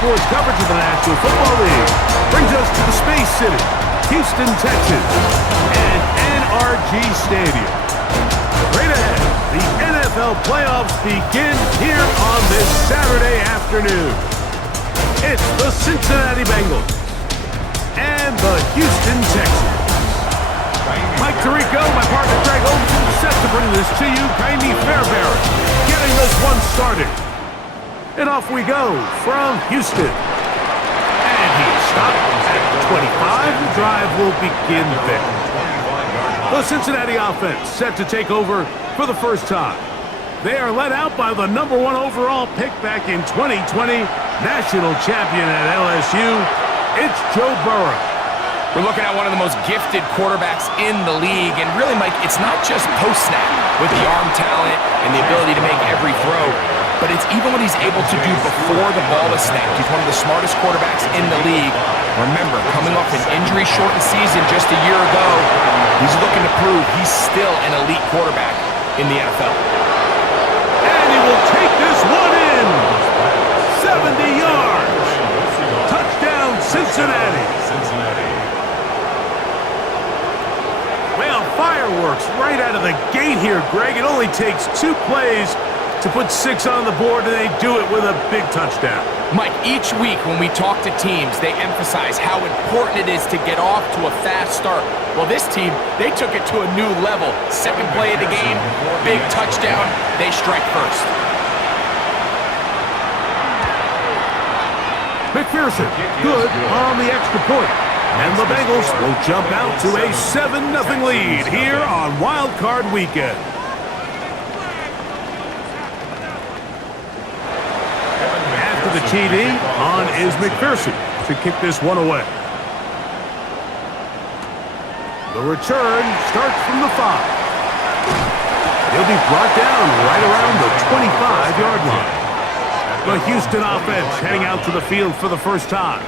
sports coverage of the National Football League brings us to the Space City, Houston, Texas, and NRG Stadium. Right ahead, the NFL playoffs begin here on this Saturday afternoon. It's the Cincinnati Bengals and the Houston Texans. Mike Tirico, my partner Greg Olsen, set to bring this to you. Jaime Fairbairn getting this one started. And off we go from Houston. And he stopped at 25. The drive will begin there. The Cincinnati offense set to take over for the first time. They are led out by the #1 overall pick back in 2020, national champion at LSU. It's Joe Burrow. We're looking at one of the most gifted quarterbacks in the league. And really, Mike, it's not just post-snap with the arm talent and the ability to make every throw, but it's even what he's able to do before the ball is snapped. He's one of the smartest quarterbacks in the league. Remember, coming off an injury-shortened season just a year ago, he's looking to prove he's still an elite quarterback in the NFL. And he will take this one in. 70 yards. Touchdown, Cincinnati. Well, fireworks right out of the gate here, Greg. It only takes 2 plays to put 6 on the board, and they do it with a big touchdown. Mike, each week when we talk to teams, they emphasize how important it is to get off to a fast start. Well, this team, they took it to a new level. Second play of the game, big touchdown. They strike first. McPherson, good on the extra point. And the Bengals will jump out to a 7-0 lead here on Wild Card Weekend. After the TD, on is McPherson to kick this one away. The return starts from the 5. He'll be brought down right around the 25-yard line. The Houston offense heading out to the field for the first time.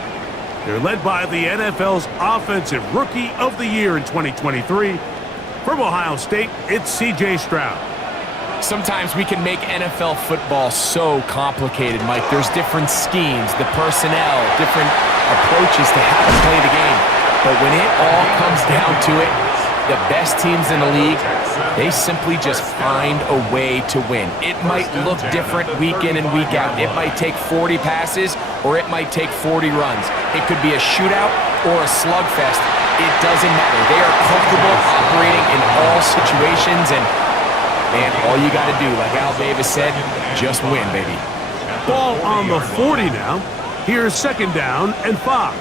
They're led by the NFL's Offensive Rookie of the Year in 2023. From Ohio State, it's C.J. Stroud. Sometimes we can make NFL football so complicated, Mike. There's different schemes, the personnel, different approaches to how to play the game. But when it all comes down to it, the best teams in the league, they simply just find a way to win. It might look different week in and week out. It might take 40 passes or it might take 40 runs. It could be a shootout or a slugfest. It doesn't matter. They are comfortable operating in all situations, and man, all you got to do, like Al Davis said, just win, baby. Ball on the 40 now. Here's 2nd down and 5.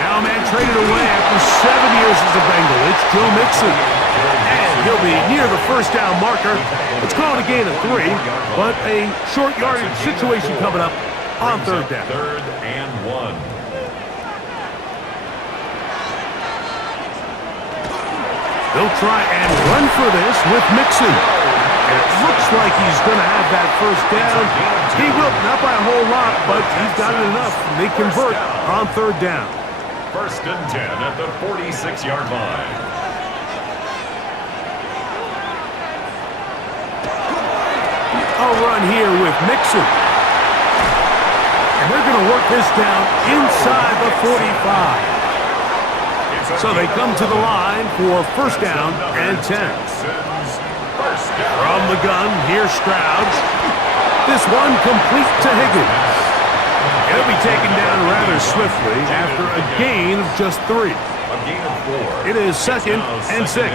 Now a man traded away after 7 years as a Bengal. It's Joe Mixon. And he'll be near the first down marker. It's called a gain of 3, but a short yardage situation coming up on 3rd down. 3rd and 1. They'll try and run for this with Mixon. It looks like he's going to have that first down. He will, not by a whole lot, but he's got it enough. They convert on 3rd down. 1st and 10 at the 46-yard line. A run here with Mixon. And they're going to work this down inside the 45. So they come to the line for 1st down and 10. From the gun, here's Stroud. This one complete to Higgins. He'll be taken down rather swiftly after a gain of just 3. A gain of 4. It is 2nd and 6.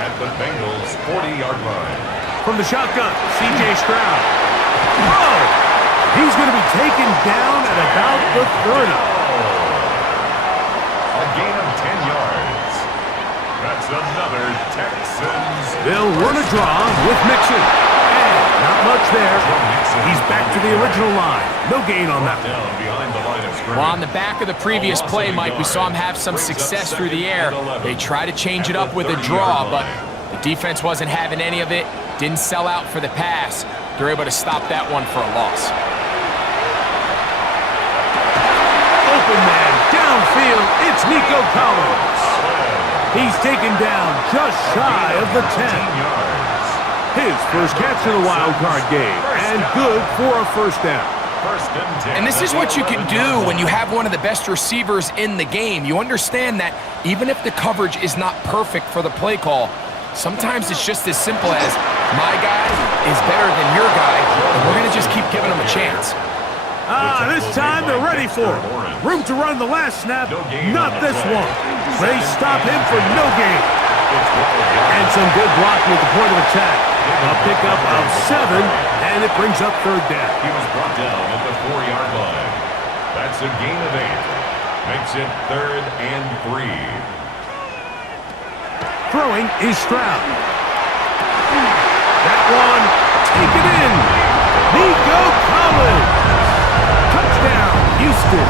At the Bengals' 40-yard line. From the shotgun, C.J. Stroud. Oh! He's going to be taken down at about the 30. A gain of 10 yards. That's another Texans. They'll run a draw with Mixon. And not much there. He's back to the original line. No gain on that one. Well, on the back of the previous play, Mike, we saw him have some success through the air. They try to change it up with a draw, but the defense wasn't having any of it. Didn't sell out for the pass. They're able to stop that one for a loss. Open man, downfield, it's Nico Collins. He's taken down just shy of the 10. His first catch in the wild card game, and good for a 1st down. First and 10. And this is what you can do when you have one of the best receivers in the game. You understand that even if the coverage is not perfect for the play call, sometimes it's just as simple as my guy is better than your guy, and we're going to just keep giving him a chance. This time they're ready for it. Room to run the last snap, not this one. They stop him for no gain. And some good blocking at the point of attack. A pickup of 7, and it brings up third down. He was brought down at the 4-yard line. That's a gain of 8. Makes it 3rd and 3. Throwing is Stroud. That one, take it in. Nico Collins. Touchdown, Houston.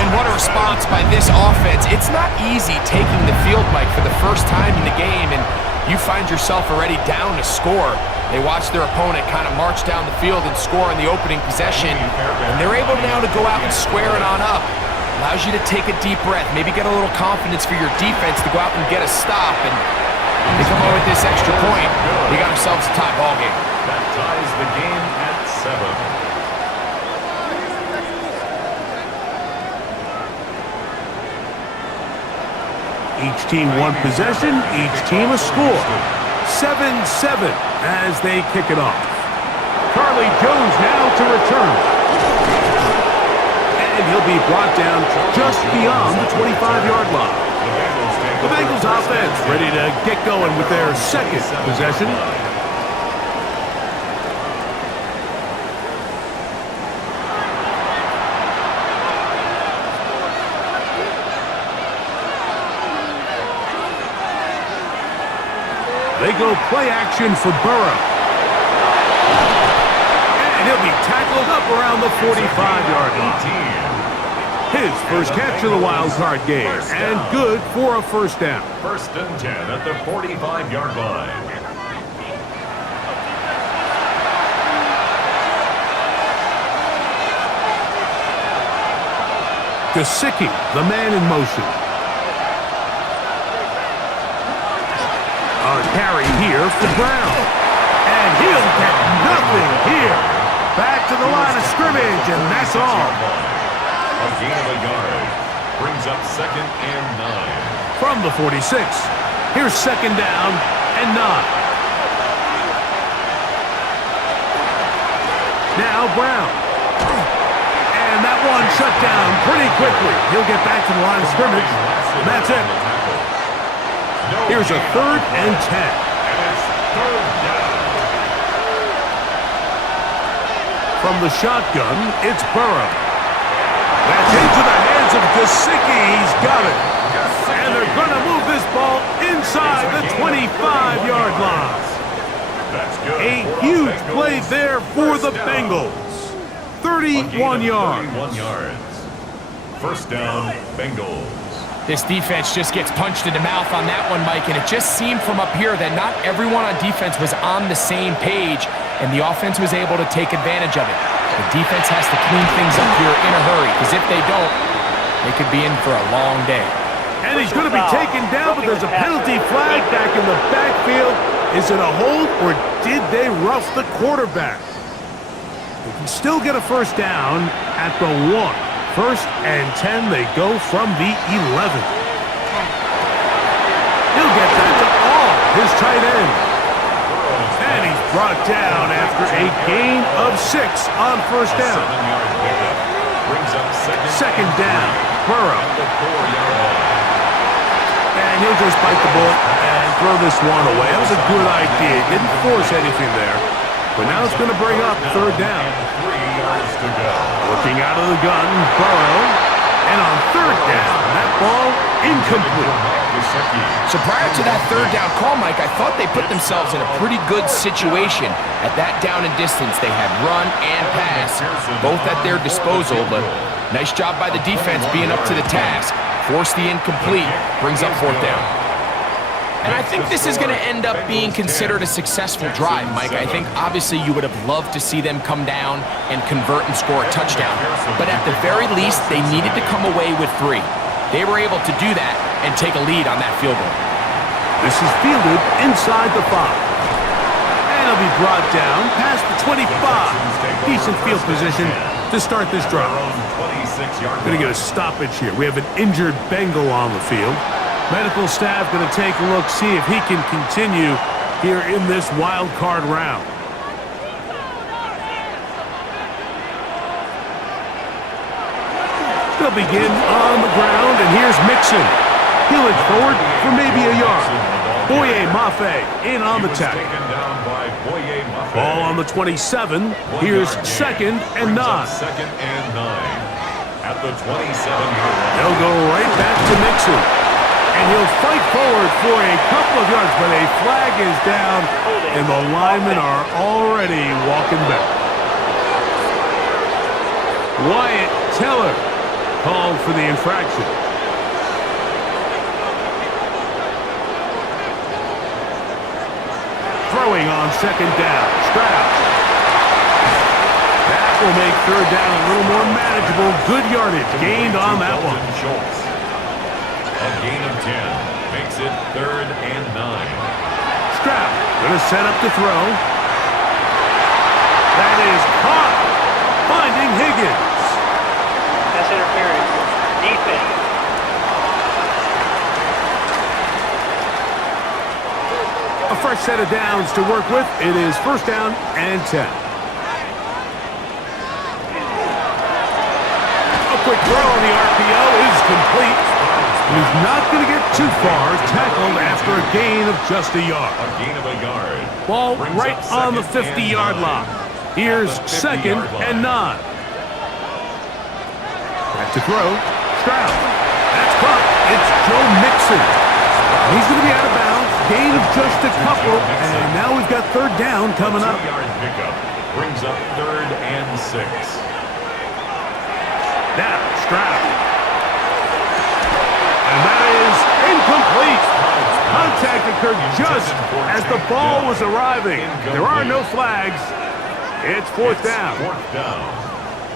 And what a response by this offense. It's not easy taking the field, Mike, for the first time in the game, and you find yourself already down to score. They watch their opponent kind of march down the field and score in the opening possession, and they're able now to go out and square it on up. Allows you to take a deep breath, maybe get a little confidence for your defense to go out and get a stop, and they come away with this extra point. They got themselves a tie ball game. That ties the game at 7. Each team one possession, each team a score. 7-7 as they kick it off. Charlie Jones now to return. And he'll be brought down just beyond the 25-yard line. The Bengals offense ready to get going with their second possession. They go play action for Burrow. And he'll be tackled up around the 45-yard line. His first catch of the wild card game, and good for a first down. First and 10 at the 45-yard line. Gesicki, the man in motion. A carry here for Brown. And he'll get nothing here. Back to the line of scrimmage, and that's all. A gain of a yard. Brings up 2nd and 9. From the 46, here's 2nd down and 9. Now Brown. And that one shut down pretty quickly. He'll get back to the line of scrimmage. And that's it. Here's a 3rd and 10. And it's 3rd down. From the shotgun, it's Burrow. That's into the hands of Gesicki. He's got it. And they're going to move this ball inside the 25-yard line. That's good. A huge play there for the Bengals. 31 yards. 31 yards. First down, Bengals. This defense just gets punched in the mouth on that one, Mike, and it just seemed from up here that not everyone on defense was on the same page, and the offense was able to take advantage of it. The defense has to clean things up here in a hurry, because if they don't, they could be in for a long day. And he's going to be taken down, but there's a penalty flag back in the backfield. Is it a hold, or did they rough the quarterback? They can still get a first down at the 1. 1st and 10, they go from the 11. He'll get that to all his tight end. And he's brought down after a gain of 6 on first down. 7-yard pickup. Brings up 2nd down, Burrow. The 4-yard line. And he'll just bite the bullet and throw this one away. That was a good idea. Didn't force anything there. But now it's going to bring up 3rd down. 3 yards to go. Looking out of the gun, Burrow. And on 3rd down, that ball incomplete. So prior to that 3rd down call, Mike, I thought they put themselves in a pretty good situation. At that down and distance, they had run and pass, both at their disposal. But nice job by the defense being up to the task. Force the incomplete, brings up 4th down. And I think this is going to end up being considered a successful drive, Mike. I think obviously you would have loved to see them come down and convert and score a touchdown. But at the very least, they needed to come away with 3. They were able to do that and take a lead on that field goal. This is fielded inside the 5. And he'll be brought down past the 25. Decent field position to start this drive. Going to get a stoppage here. We have an injured Bengal on the field. Medical staff going to take a look, see if he can continue here in this wild card round. They'll begin on the ground, and here's Mixon. He'll inch forward for maybe a yard. Boye Mafe in on the tackle. Ball on the 27. Here's 2nd and 9. Second and 9. At the 27-yard line. They'll go right back to Mixon. And he'll fight forward for a couple of yards, but a flag is down, and the linemen are already walking back. Wyatt Teller called for the infraction. Throwing on 2nd down. Stroud. That will make 3rd down a little more manageable. Good yardage gained on that one. A gain of 10 makes it 3rd and 9. Stroud going to set up to throw. That is caught. Finding Higgins. That's interference. Defense. A fresh set of downs to work with. It is 1st down and 10. A quick throw on the RPO is complete. He's not going to get too far. Tackled after a gain of just a yard. A gain of a yard. Ball right on the 50-yard line. Here's 2nd and 9. Back to throw. Stroud. That's caught. It's Joe Mixon. He's going to be out of bounds. Gain of just a couple. And now we've got 3rd down coming up. 2-yard pickup brings up 3rd and 6. Now, Stroud. And that is incomplete. Contact occurred just as the ball was arriving. There are no flags. It's 4th down.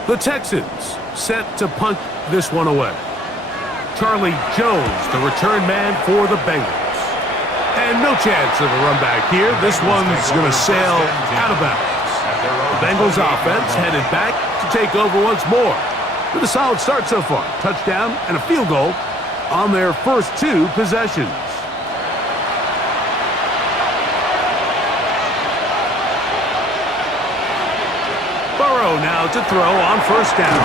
The Texans set to punt this one away. Charlie Jones, the return man for the Bengals. And no chance of a run back here. This one's going to sail out of bounds. The Bengals offense headed back to take over once more. With a solid start so far. Touchdown and a field goal on their first 2 possessions. Burrow now to throw on 1st down.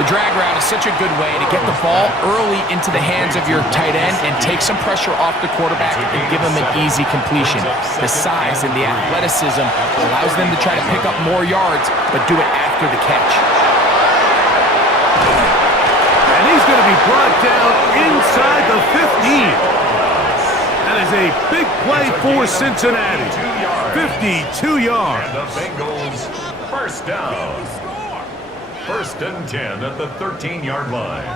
The drag route is such a good way to get the ball early into the hands of your tight end and take some pressure off the quarterback and give him an easy completion. The size and the athleticism allows them to try to pick up more yards, but do it after the catch. And he's going to be brought down inside the 15. That is a big play for Cincinnati. 52 yards. And the Bengals 1st down. 1st and 10 at the 13-yard line.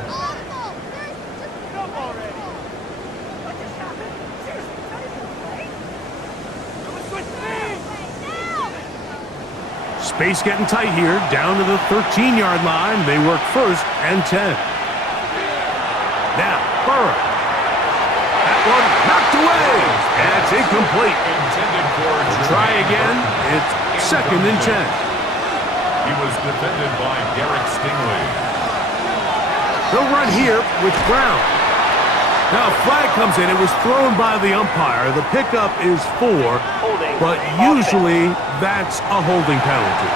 Space getting tight here. Down to the 13-yard line. They work 1st and 10. Now, Burrow. That one knocked away. And it's incomplete. Try again. It's 2nd and 10. He was defended by Derek Stingley. They'll run here with Brown. Now a flag comes in. It was thrown by the umpire. The pickup is 4, but usually that's a holding penalty.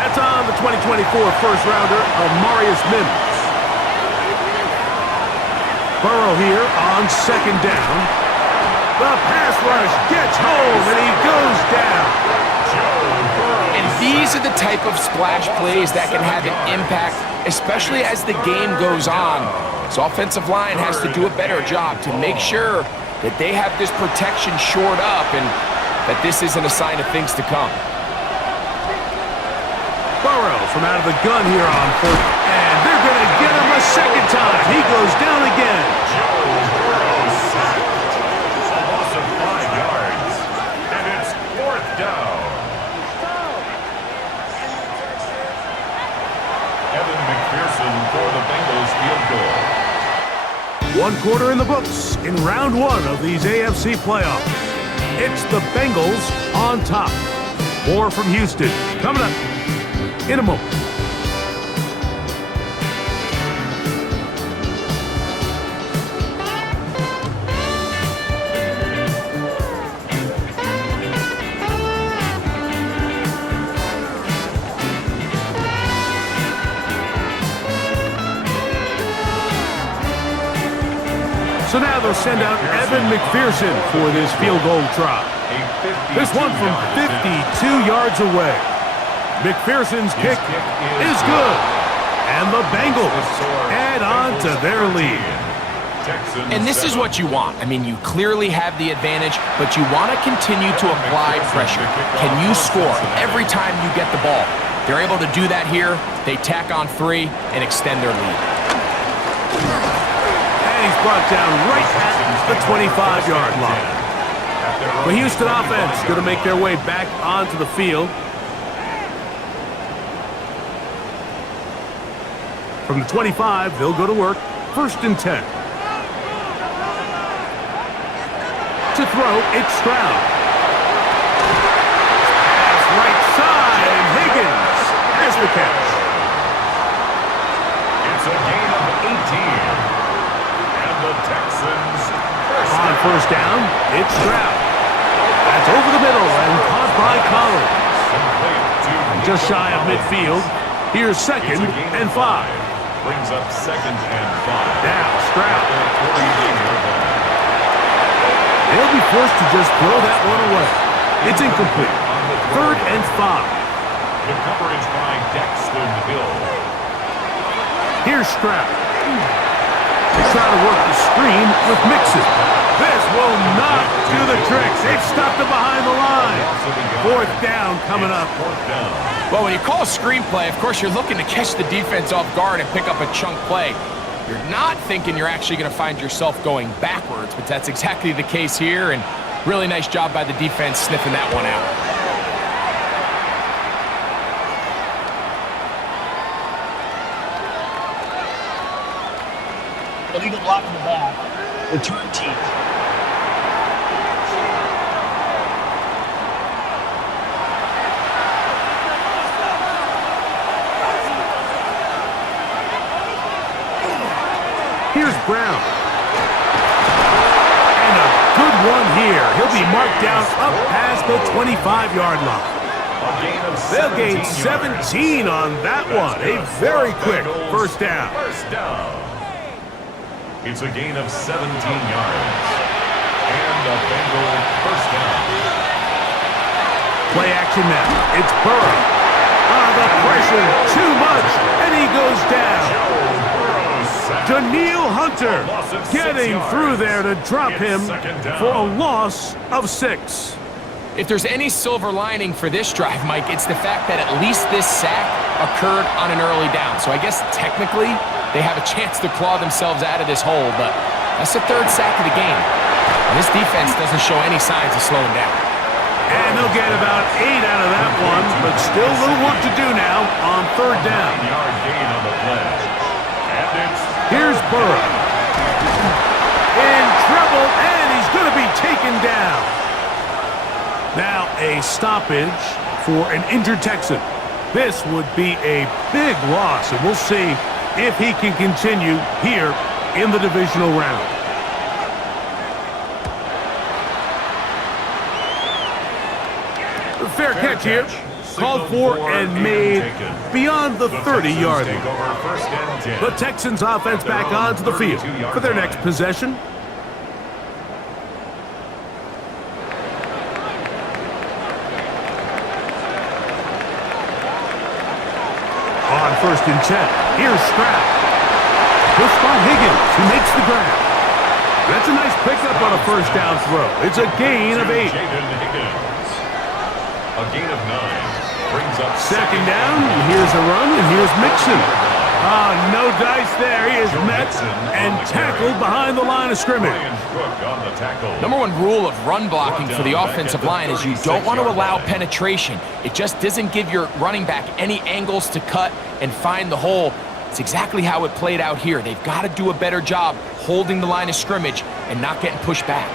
That's on the 2024 first-rounder of Marius Mims. Burrow here on 2nd down. The pass rush gets home, and he goes down. And these are the type of splash plays that can have an impact, especially as the game goes on. So offensive line has to do a better job to make sure that they have this protection shored up and that this isn't a sign of things to come. Burrow from out of the gun here on 4th, and they're going to get him a 2nd time. He goes down again. Joe Burrow sacked. A loss of 5 yards. And it's 4th down. Evan McPherson for the Bengals field goal. 1 quarter in the books in round 1 of these AFC playoffs. It's the Bengals on top. More from Houston coming up in a moment. So now they'll send out Evan McPherson for this field goal try. This one from 52 yards away. McPherson's kick is good. And the Bengals add on to their lead. And this is what you want. I mean, you clearly have the advantage, but you want to continue to apply pressure. Can you score every time you get the ball? They're able to do that here. They tack on 3 and extend their lead. He's brought down right at the 25-yard line. The Houston offense going to make their way back onto the field. From the 25, they'll go to work. 1st and 10. To throw, it's Stroud. Pass right side, and Higgins has the catch. It's a gain of 18. The Texans on 1st down, it's Stroud. That's over the middle and caught by Collins. Just shy of midfield. Here's 2nd and 5. Brings up 2nd and 5. Now Stroud. They'll be forced to just throw that one away. It's incomplete. 3rd and 5. The coverage by Daxton Hill. Here's Stroud. They try to work the screen with Mixon. This will not do the trick. They've stopped him behind the line. 4th down coming up. Well, when you call a screenplay, of course, you're looking to catch the defense off guard and pick up a chunk play. You're not thinking you're actually going to find yourself going backwards, but that's exactly the case here, and really nice job by the defense sniffing that one out. Illegal block in the back. Return team. Here's Brown. And a good one here. He'll be marked down up past the 25-yard line. They'll gain 17 on that one. A very quick 1st down. It's a gain of 17 yards. And a Bengal 1st down. Play action now. It's Burrow. The pressure, too much, and he goes down. Daniil Hunter getting through there to drop him for a loss of 6. If there's any silver lining for this drive, Mike, it's the fact that at least this sack occurred on an early down. So I guess technically they have a chance to claw themselves out of this hole, but that's the 3rd sack of the game. And this defense doesn't show any signs of slowing down. And they'll get about 8 out of that one, but still a little work to do now on 3rd down. Gain on the play. Here's Burrow. In trouble, and he's going to be taken down. Now a stoppage for an injured Texan. This would be a big loss, and we'll see if he can continue here in the divisional round. Fair catch here. Called for and made beyond the 30-yard line. The Texans offense back onto the field for their next possession. On 1st and 10, here's Stroud. Pushed by Higgins, who makes the grab. That's a nice pickup on a 1st down throw. It's a gain of 8. A gain of 9. Brings up 2nd down, here's a run, and here's Mixon. No dice there. He is met and tackled behind the line of scrimmage. Number 1 rule of run blocking for the offensive line is you don't want to allow penetration. It just doesn't give your running back any angles to cut and find the hole. It's exactly how it played out here. They've got to do a better job holding the line of scrimmage and not getting pushed back.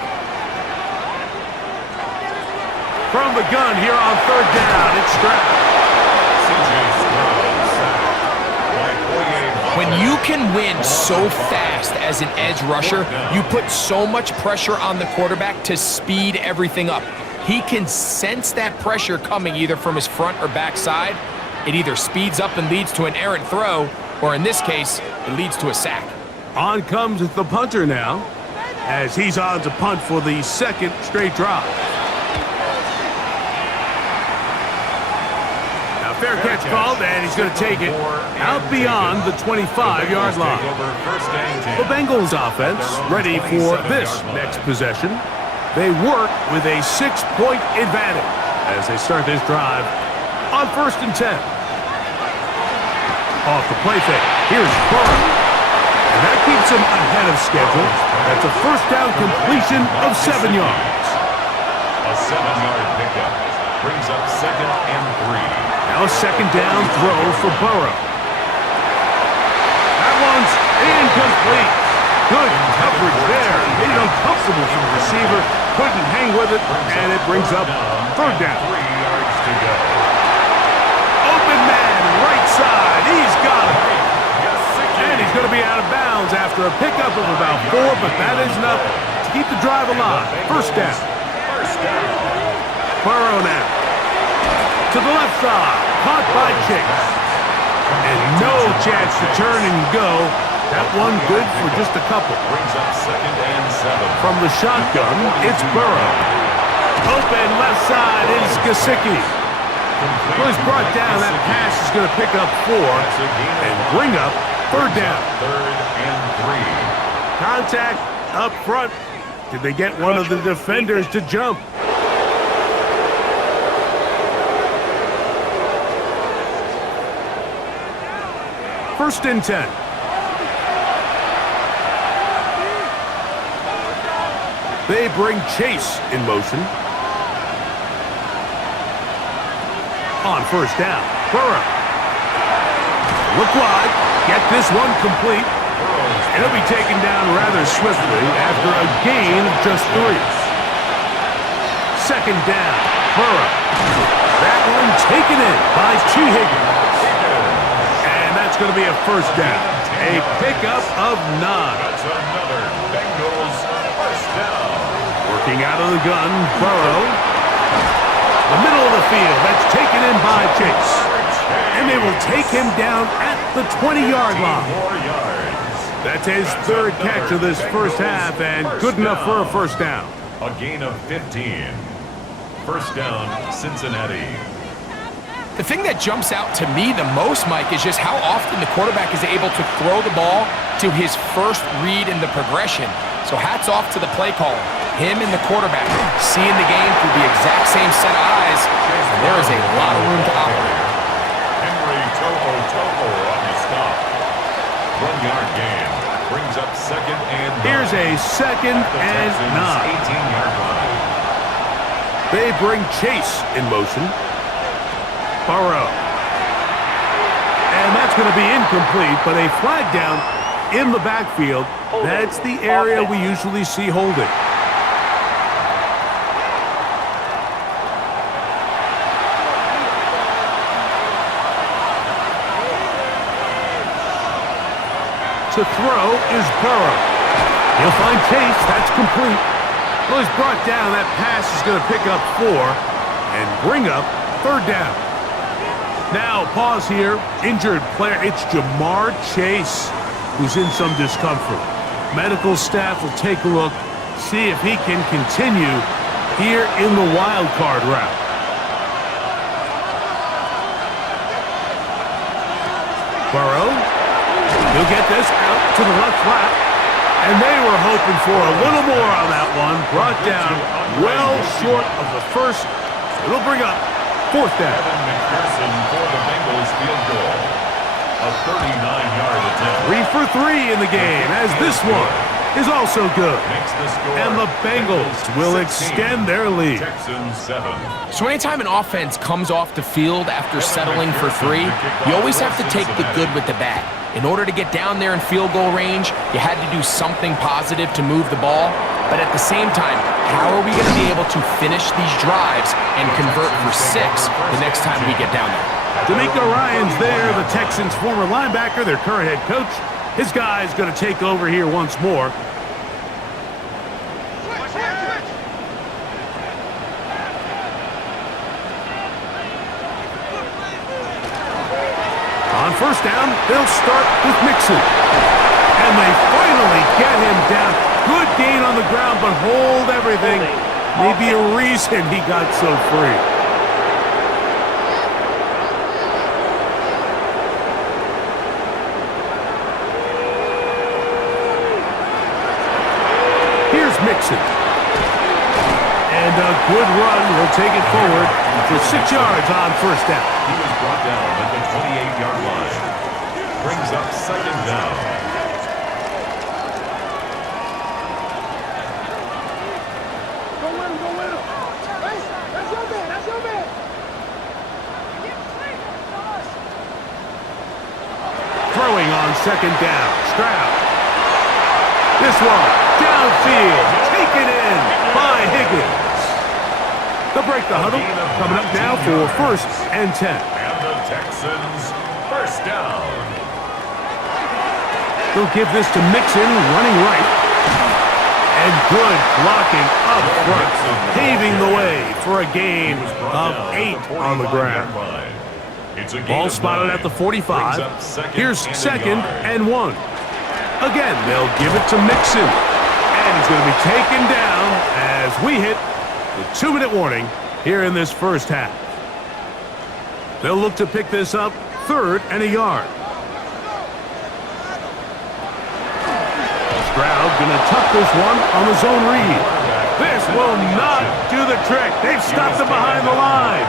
from the gun here on third down. It's Stroud. When you can win so fast as an edge rusher, you put so much pressure on the quarterback to speed everything up. He can sense that pressure coming either from his front or back side. It either speeds up and leads to an errant throw, or in this case, it leads to a sack. On comes the punter now, as he's on to punt for the second straight drive. Now fair catch called, and he's going to take it out beyond the 25-yard line. The Bengals offense ready for this next possession. They work with a 6-point advantage as they start this drive on 1st and 10. Off the play fake. Here's Burrow. And that keeps him ahead of schedule. That's a first down completion of 7 yards. A 7-yard pickup brings up 2nd and 3. Now a second down throw for Burrow. That one's incomplete. Good coverage there. Made it uncomfortable for the receiver. Couldn't hang with it, and it brings up 3rd down. 3 yards to go. Open man, right side. He's got it. And he's going to be out of bounds after a pickup of about 4, but that is nothing to keep the drive alive. First down. Burrow now. To the left side. Caught by Chase. And no chance to turn and go. That one good for just a couple. Brings up 2nd and 7. From the shotgun, it's Burrow. Open left side is Gesicki. Well, he's brought down. That pass is going to pick up 4 and bring up 3rd down. 3rd and 3. Contact up front. Did they get one of the defenders to jump? First and 10. They bring Chase in motion. On 1st down, Burrow. Look wide. Get this one complete. And he'll be taken down rather swiftly after a gain of just 3. 2nd down, Burrow. That one taken in by T. Higgins. And that's going to be a 1st down. A pickup of 9. That's another Bengals 1st down. Working out of the gun, Burrow. The middle of the field, that's taken in by Chase. And they will take him down at the 20-yard line. 4 yards. That's his 3rd catch of this first half, and good enough for a 1st down. A gain of 15. 1st down, Cincinnati. The thing that jumps out to me the most, Mike, is just how often the quarterback is able to throw the ball to his first read in the progression. So hats off to the play caller. Him and the quarterback seeing the game through the exact same set of eyes. And there is a lot of room to operate. Henry Toho on the stop. 1-yard gain. Brings up 2nd and 9. Here's a 2nd and 9. 18-yard line. They bring Chase in motion. Burrow. And that's going to be incomplete, but a flag down in the backfield. That's the area we usually see holding. To throw is Burrow. He'll find Chase. That's complete. Well, he's brought down. That pass is going to pick up 4 and bring up 3rd down. Now, pause here. Injured player. It's Jamar Chase who's in some discomfort. Medical staff will take a look, see if he can continue here in the wild card route. Burrow. He'll get this out to the left flat. And they were hoping for a little more on that one. Brought down well short of the first. It'll bring up 4th down. Evan McPherson for the Bengals field goal. A 39-yard attempt. 3 for 3 in the game, as this one is also good. Makes the score. And the Bengals will 16. extend their lead. Texans 7. So anytime an offense comes off the field after settling for 3, you always have to take the good with the bad. In order to get down there in field goal range, you had to do something positive to move the ball. But at the same time, how are we going to be able to finish these drives and convert for 6 the next time we get down there? D'Amico Ryans there, the Texans' former linebacker, their current head coach. His guy's going to take over here once more. On first down, they'll start with Mixon. And they finally get him down. Good gain on the ground, but hold everything. Maybe a reason he got so free. Here's Mixon. And a good run will take it forward for 6 yards on first down. He was brought down at the 28-yard line. Brings up second down. Throwing on second down. Stroud. This one downfield. Taken in by Higgins. They'll break the huddle. Coming up now for first and 10. And the Texans first down. They'll give this to Mixon, running right. And good blocking up front, paving the way for a gain of 8 on the ground. Ball spotted at the 45. Here's second and 1. Again, they'll give it to Mixon. And he's going to be taken down as we hit the 2-minute warning here in this first half. They'll look to pick this up, 3rd and a yard. Stroud going to tuck this one on the zone read. This will not do the trick. They've stopped him behind the line.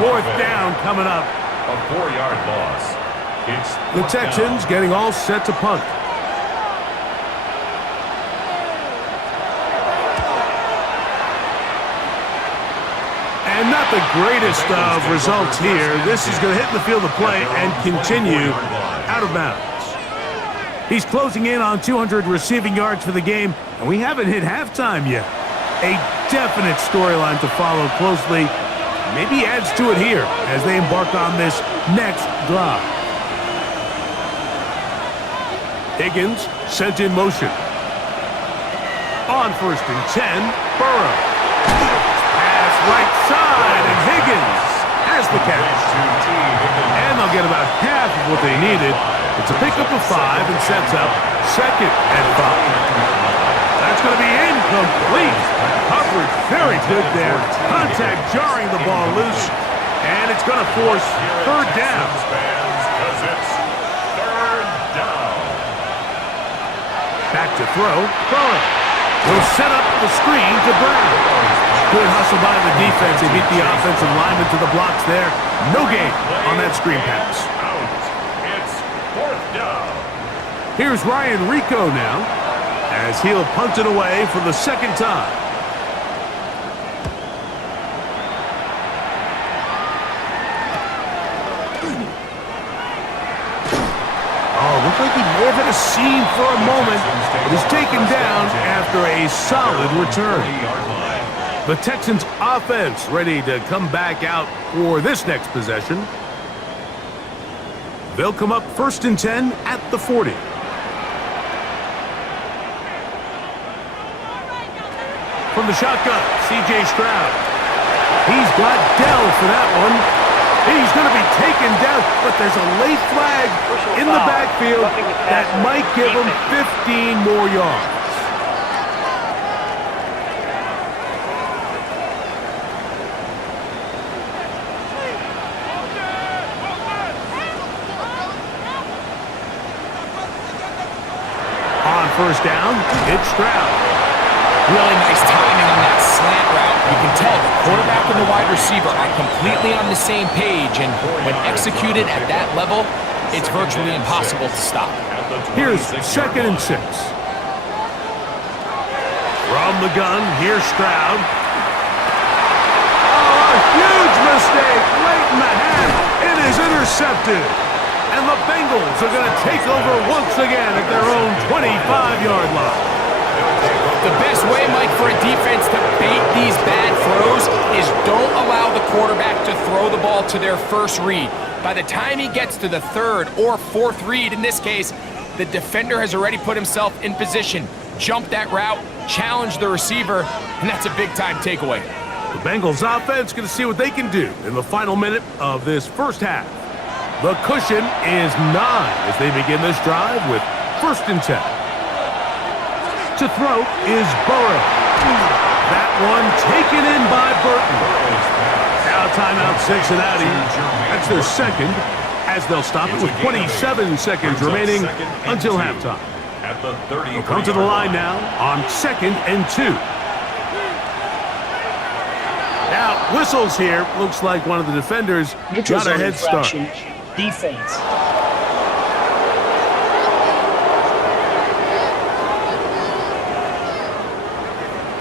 4th down coming up. A 4-yard loss. It's the Texans getting all set to punt. And not the greatest of results here. This is going to hit the field of play and continue out of bounds. He's closing in on 200 receiving yards for the game, and we haven't hit halftime yet. A definite storyline to follow closely. Maybe adds to it here as they embark on this next drive. Higgins sent in motion. On first and 10, Burrow. Pass right side, and Higgins has the catch. And they'll get about half of what they needed. It's a pickup of 5 and sets up second and 5. That's going to be incomplete. Coverage very good there. Contact jarring the ball loose. And it's going to force 3rd down. Back to throw. Burrow will set up the screen to Brown. Good hustle by the defense. They beat the offensive lineman to the blocks there. No gain on that screen pass. It's 4th down. Here's Ryan Rico now, as he'll punt it away for the 2nd time. Oh, looks like he may have hit a seam for a moment, but he's taken down after a solid return. The Texans offense ready to come back out for this next possession. They'll come up first and 10 at the 40. From the shotgun, C.J. Stroud. He's got Dell for that one. He's going to be taken down, but there's a late flag in the backfield that might give him 15 more yards. On first down, it's Stroud. Really nice timing on that slant route. You can tell the quarterback and the wide receiver are completely on the same page, and when executed at that level, it's virtually impossible to stop. Here's second and 6. From the gun, here's Stroud. Oh, a huge mistake late in the half. It is intercepted. And the Bengals are going to take over once again at their own 25-yard line. The best way, Mike, for a defense to bait these bad throws is don't allow the quarterback to throw the ball to their first read. By the time he gets to the third or fourth read, in this case, the defender has already put himself in position, jumped that route, challenged the receiver, and that's a big-time takeaway. The Bengals offense going to see what they can do in the final minute of this first half. The cushion is 9 as they begin this drive with 1st and 10. To throw is Burrow. That one taken in by Burton. Now timeout Cincinnati. That's their second, as they'll stop it with 27 seconds remaining until halftime. They'll come to the line now on 2nd and 2. Now, whistles here. Looks like one of the defenders got a head start. Defense.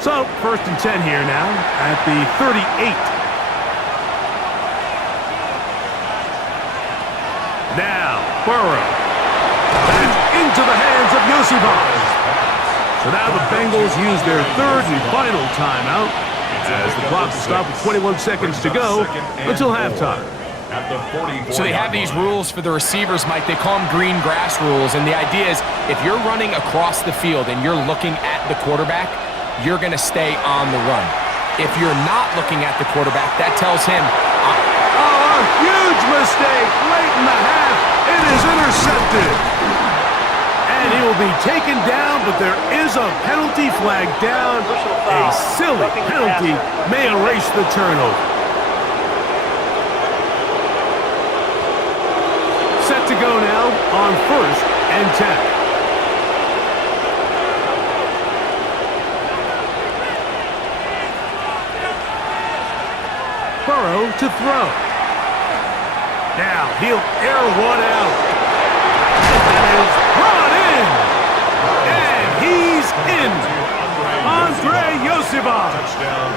So, 1st and 10 here now at the 38. Now, Burrow. That's into the hands of Yosibas. So now the Bengals use their 3rd and final timeout as the clock will stop with 21 seconds to go until halftime. So they have these rules for the receivers, Mike. They call them green grass rules, and the idea is if you're running across the field and you're looking at the quarterback, you're going to stay on the run. If you're not looking at the quarterback, that tells him, a huge mistake late in the half. It is intercepted. And he will be taken down, but there is a penalty flag down. A silly penalty may erase the turnover. Set to go now on 1st and 10. Burrow to throw. Now he'll air one out. And is brought in. And he's in. Andre Yosibas.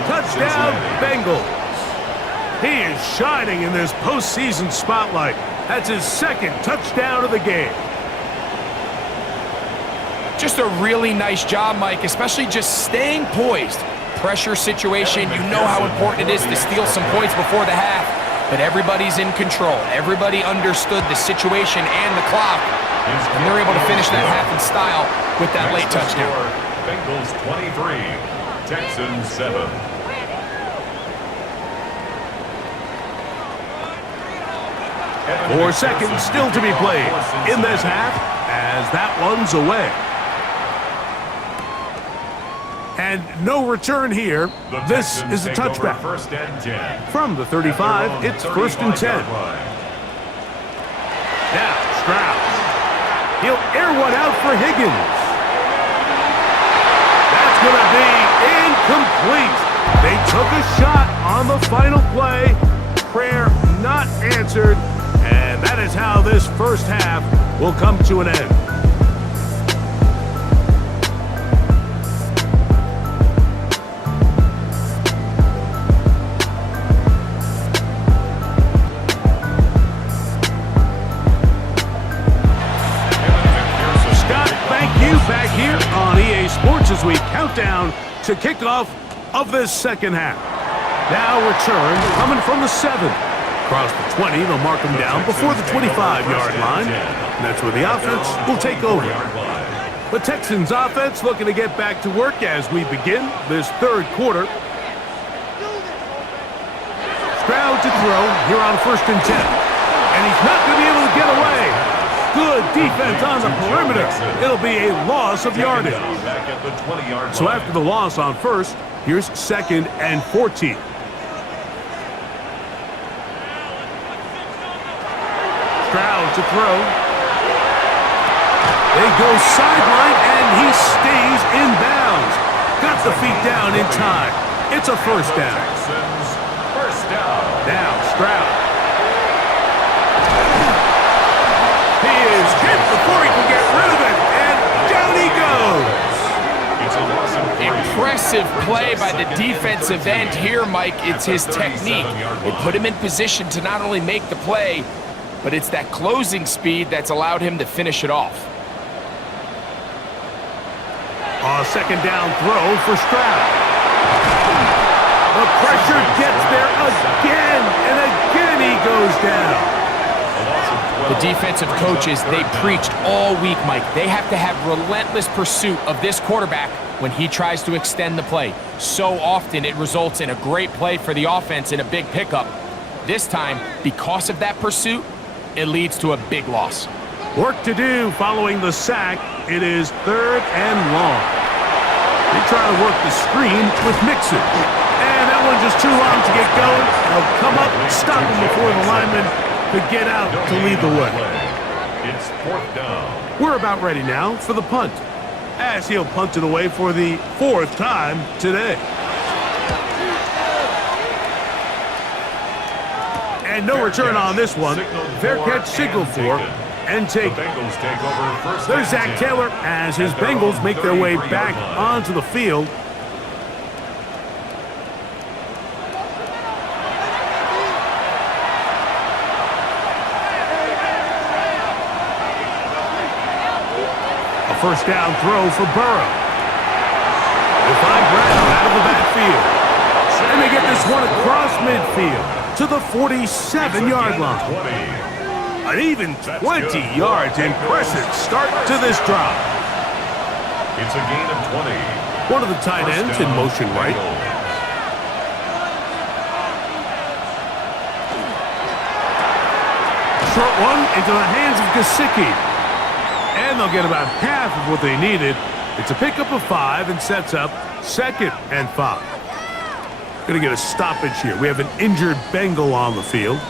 Touchdown Bengals. He is shining in this postseason spotlight. That's his 2nd touchdown of the game. just a really nice job, Mike, especially just staying poised. Pressure situation, you know how important it is to steal some points before the half, but everybody's in control. Everybody understood the situation and the clock, and they're able to finish that half in style with that late touchdown. Bengals 23, Texans 7. 4 seconds still to be played in this half as that one's away. And no return here. This is a touchback. From the 35, it's 1st and 10. Now, Stroud. He'll air one out for Higgins. That's going to be incomplete. They took a shot on the final play. Prayer not answered. And that is how this first half will come to an end. Scott, thank you back here on EA Sports as we count down to kickoff of this second half. Now return coming from the 7. Across the 20, they'll mark them down before the 25-yard line. And that's where the offense will take over. The Texans offense looking to get back to work as we begin this third quarter. Stroud to throw here on 1st and 10. And he's not going to be able to get away. Good defense on the perimeter. It'll be a loss of yardage. So after the loss on 1st, here's 2nd and 14. Stroud to throw. They go sideline, and he stays in bounds. Got the feet down in time. It's a first down. Now Stroud. He is hit before he can get rid of it, and down he goes. Impressive play by the defensive end here, Mike. It's his technique. It put him in position to not only make the play, but it's that closing speed that's allowed him to finish it off. A second down throw for Stroud. The pressure gets there again, and again he goes down. The defensive coaches, they preached all week, Mike. They have to have relentless pursuit of this quarterback when he tries to extend the play. So often it results in a great play for the offense and a big pickup. This time, because of that pursuit, it leads to a big loss. Work to do following the sack. It is 3rd and long. They try to work the screen with Mixon. And that one just too long to get going. They'll come up and stop him before the lineman could get out to lead the way. It's 4th down. We're about ready now for the punt, as he'll punt it away for the 4th time today. And no return on this one. Fair catch signal for and take. Bengals take over first. There's Zach Taylor as his Bengals make their way back onto the field. A first down throw for Burrow. They find Brown out of the backfield. And they get this one across midfield to the 47-yard line. An even 20 yards. Impressive start to this drive. It's a gain of 20. One of the tight ends in motion right. Short one into the hands of Gesicki. And they'll get about half of what they needed. It's a pickup of 5 and sets up 2nd and 5. Going to get a stoppage here. We have an injured Bengal on the field.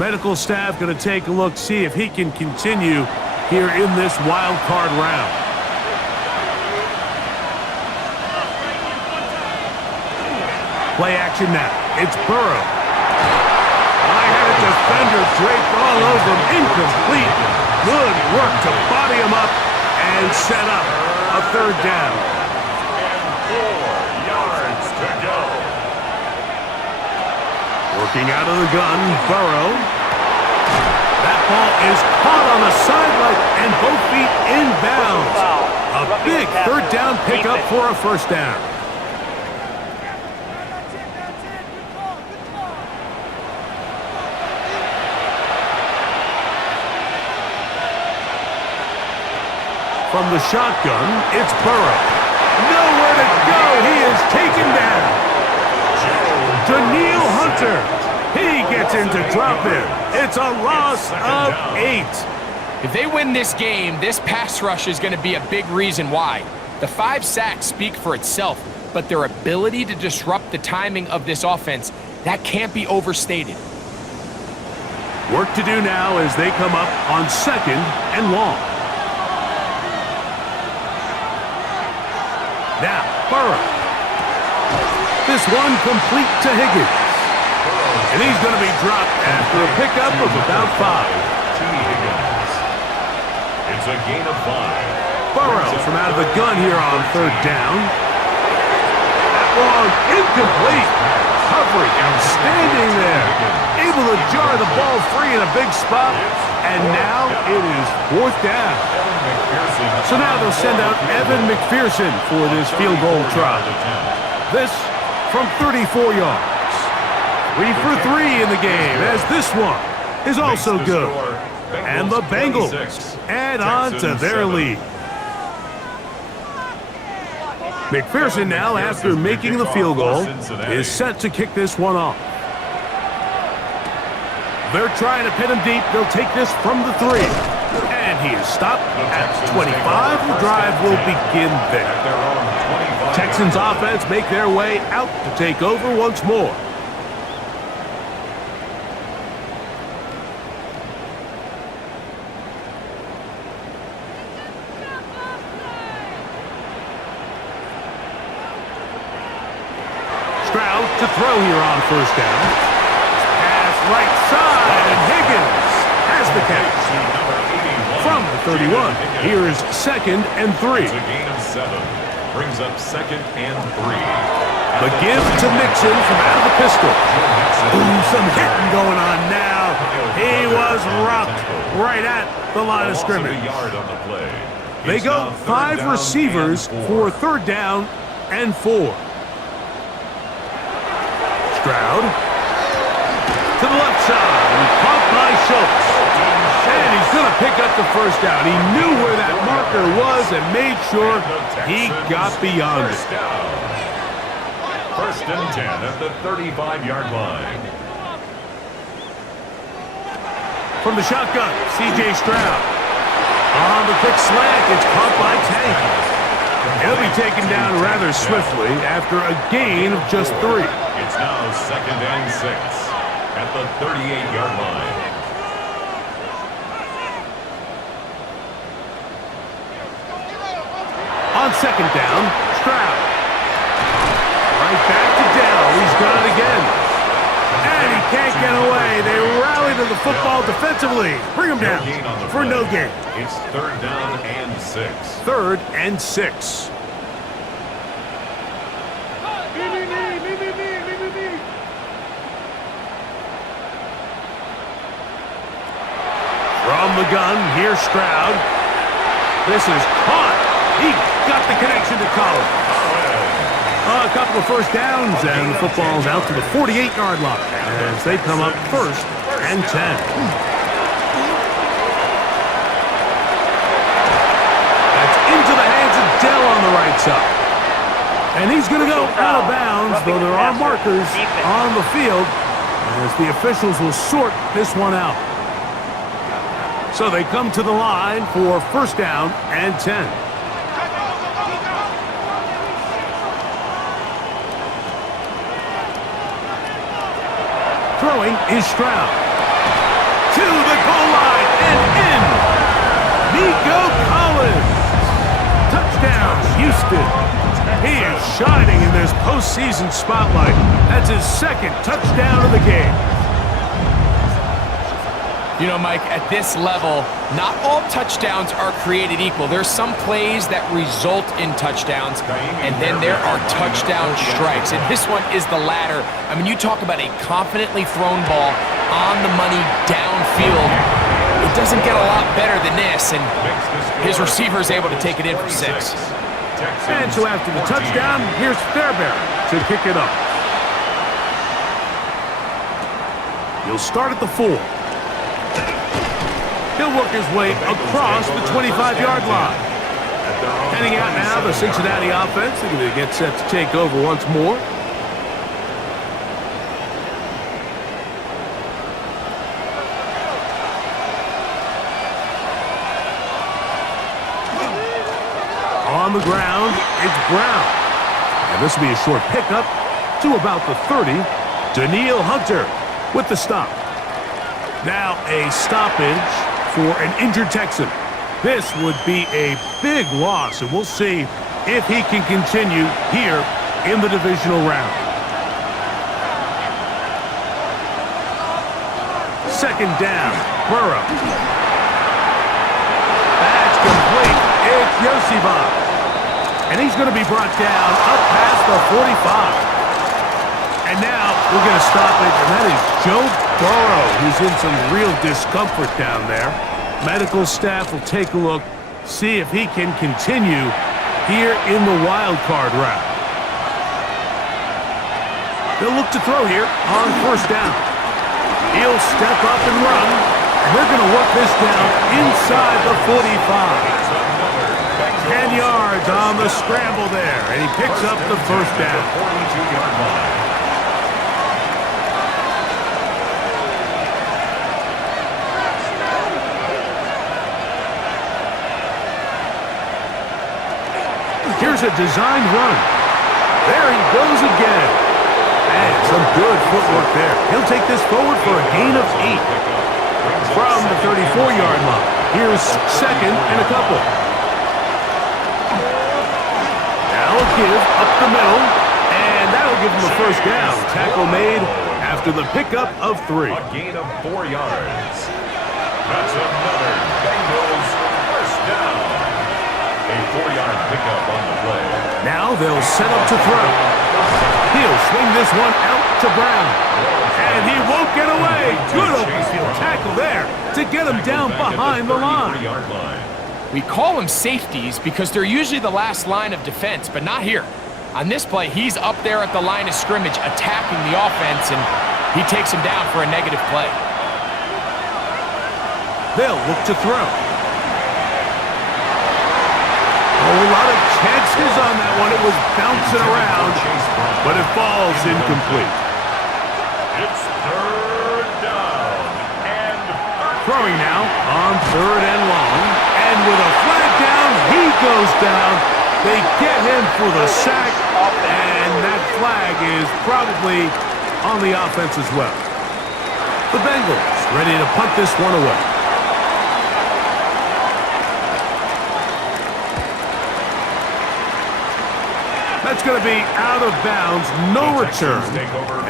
Medical staff going to take a look, see if he can continue here in this wild card round. Play action now. It's Burrow. I had a defender draped all over him. Incomplete. Good work to body him up and set up a 3rd down. And 4 yards to go. Working out of the gun, Burrow. That ball is caught on the sideline and both feet inbounds. A big 3rd down pickup for a 1st down. From the shotgun, it's Burrow. Nowhere to go. He is taken down. Daniil Hunter. He gets into drop in. It's a loss of 8. If they win this game, this pass rush is going to be a big reason why. The 5 sacks speak for itself, but their ability to disrupt the timing of this offense, that can't be overstated. Work to do now as they come up on 2nd and long. Now, Burrow. This one complete to Higgins. And he's going to be dropped after a pickup of about 5. It's a gain of 5. Burrow from out of the gun here on 3rd down. That one incomplete. Coverage outstanding there. Able to jar the ball free in a big spot. And now it is 4th down. So now they'll send out Evan McPherson for this field goal try. This from 34 yards. 3 for 3 in the game, as this one is also good. And the Bengals add on to their lead. McPherson now, after making the field goal, is set to kick this one off. They're trying to pin him deep. They'll take this from the 3. And he is stopped at 25. The drive will begin there. Texans offense make their way out to take over once more. Stroud to throw here on 1st down. Pass right side, and Higgins has the catch. From the 31, here is 2nd and 3. It's a gain of 7. Brings up 2nd and 3. The give to Mixon from out of the pistol. Ooh, some hitting going on now. He was rocked right at the line of scrimmage. A yard on the play. They go 5 receivers for 3rd down and 4. Stroud to the left side. And caught by Schultz. And he's going to pick up the 1st down. He knew where that marker was and made sure he got beyond it. 1st and 10 at the 35-yard line. From the shotgun, C.J. Stroud. On the quick slant, it's caught by Tank. He'll be taken down rather swiftly after a gain of just 3. It's now 2nd and 6 at the 38-yard line. On 2nd down, Stroud. Right back to Dell. He's got it again. And he can't get away. They rally to the football defensively. Bring him down for no gain. It's 3rd down and 6. 3rd and 6. From the gun, here's Stroud. This is caught. He got the connection to Collins. A couple of 1st downs, and the football's out to the 48-yard line as they come up 1st and 10. That's into the hands of Dell on the right side. And he's going to go out of bounds, though there are markers on the field as the officials will sort this one out. So they come to the line for 1st down and 10. Throwing is Stroud. To the goal line and in. Nico Collins. Touchdown, Houston. He is shining in this postseason spotlight. That's his 2nd touchdown of the game. You know, Mike, at this level, not all touchdowns are created equal. There's some plays that result in touchdowns, and then there are touchdown strikes. And this one is the latter. I mean, you talk about a confidently thrown ball on the money downfield. It doesn't get a lot better than this, and his receiver is able to take it in for 6. And so after the touchdown, here's Fairbairn to kick it up. He'll start at the 4. He'll work his way across the 25-yard line. Heading out now, the Cincinnati offense. They're going to get set to take over once more. On the ground, it's Brown. And this will be a short pickup to about the 30. Daniil Hunter with the stop. Now a stoppage for an injured Texan. This would be a big loss, and we'll see if he can continue here in the divisional round. 2nd down, Burrow. That's complete. It's Yosibov. And he's going to be brought down up past the 45. And now we're going to stop it, and that is Joe Burrow, who's in some real discomfort down there. Medical staff will take a look, see if he can continue here in the wild card round. They'll look to throw here on 1st down. He'll step up and run, and they're going to work this down inside the 45. 10 yards on the scramble there, and he picks up the 1st down. 42-yard line. Here's a designed run. There he goes again. And some good footwork there. He'll take this forward for a gain of 8. From the 34-yard line. Here's 2nd and a couple. Now a give up the middle. And that'll give him a 1st down. Tackle made after the pickup of 3. A gain of 4 yards. That's another Bengals 1st down. A 4-yard pickup on the play. Now they'll set up to throw. He'll swing this one out to Brown. And he won't get away. Good open field tackle there to get him down behind the line. We call them safeties because they're usually the last line of defense, but not here. On this play, he's up there at the line of scrimmage attacking the offense, and he takes him down for a negative play. They'll look to throw. A lot of chances on that one. It was bouncing around, but it falls incomplete. It's third down and Throwing now on 3rd and long. And with a flag down, he goes down. They get him for the sack, and that flag is probably on the offense as well. The Bengals ready to punt this one away. That's going to be out of bounds, no return.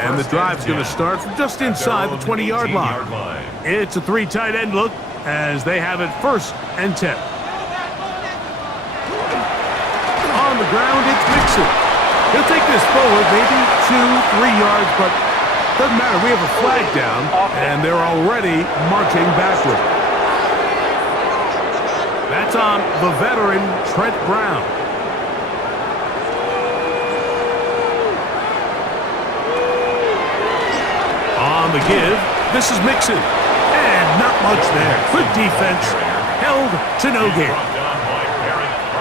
And the drive's going to start from just inside the 20-yard line. It's a 3 tight end look as they have it 1st and 10. On the ground, it's Mixon. He'll take this forward, maybe 2-3 yards, but doesn't matter. We have a flag down, and they're already marching backward. That's on the veteran Trent Brown. On the give, this is Mixon. And not much there. Good defense. Held to no gain.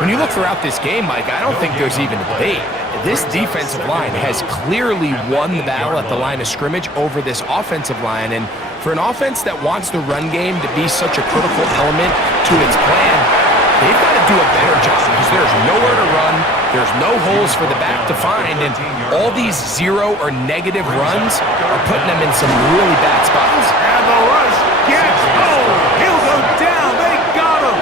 When you look throughout this game, Mike, I don't think there's even a debate. This defensive line has clearly won the battle at the line of scrimmage over this offensive line. And for an offense that wants the run game to be such a critical element to its plan, they've got to do a better job because there's nowhere to run. There's no holes for the back to find. And all these 0 or negative runs are putting them in some really bad spots. And the rush gets home. He'll go down. They got him.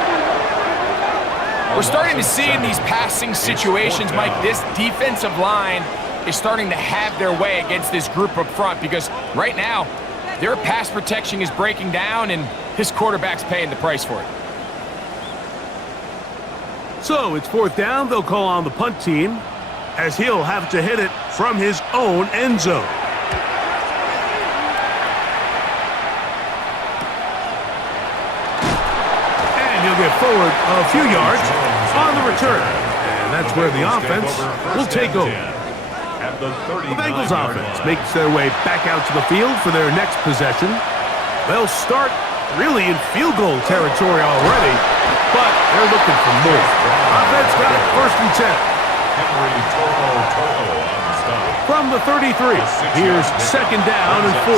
We're starting to see in these passing situations, Mike, this defensive line is starting to have their way against this group up front because right now, their pass protection is breaking down and his quarterback's paying the price for it. So it's 4th down. They'll call on the punt team as he'll have to hit it from his own end zone. And he'll get forward a few yards on the return. And that's where the offense will take over. The Bengals offense makes their way back out to the field for their next possession. They'll start really in field goal territory already, but they're looking for more. Offense got it 1st and 10. From the 33, here's 2nd down and 4.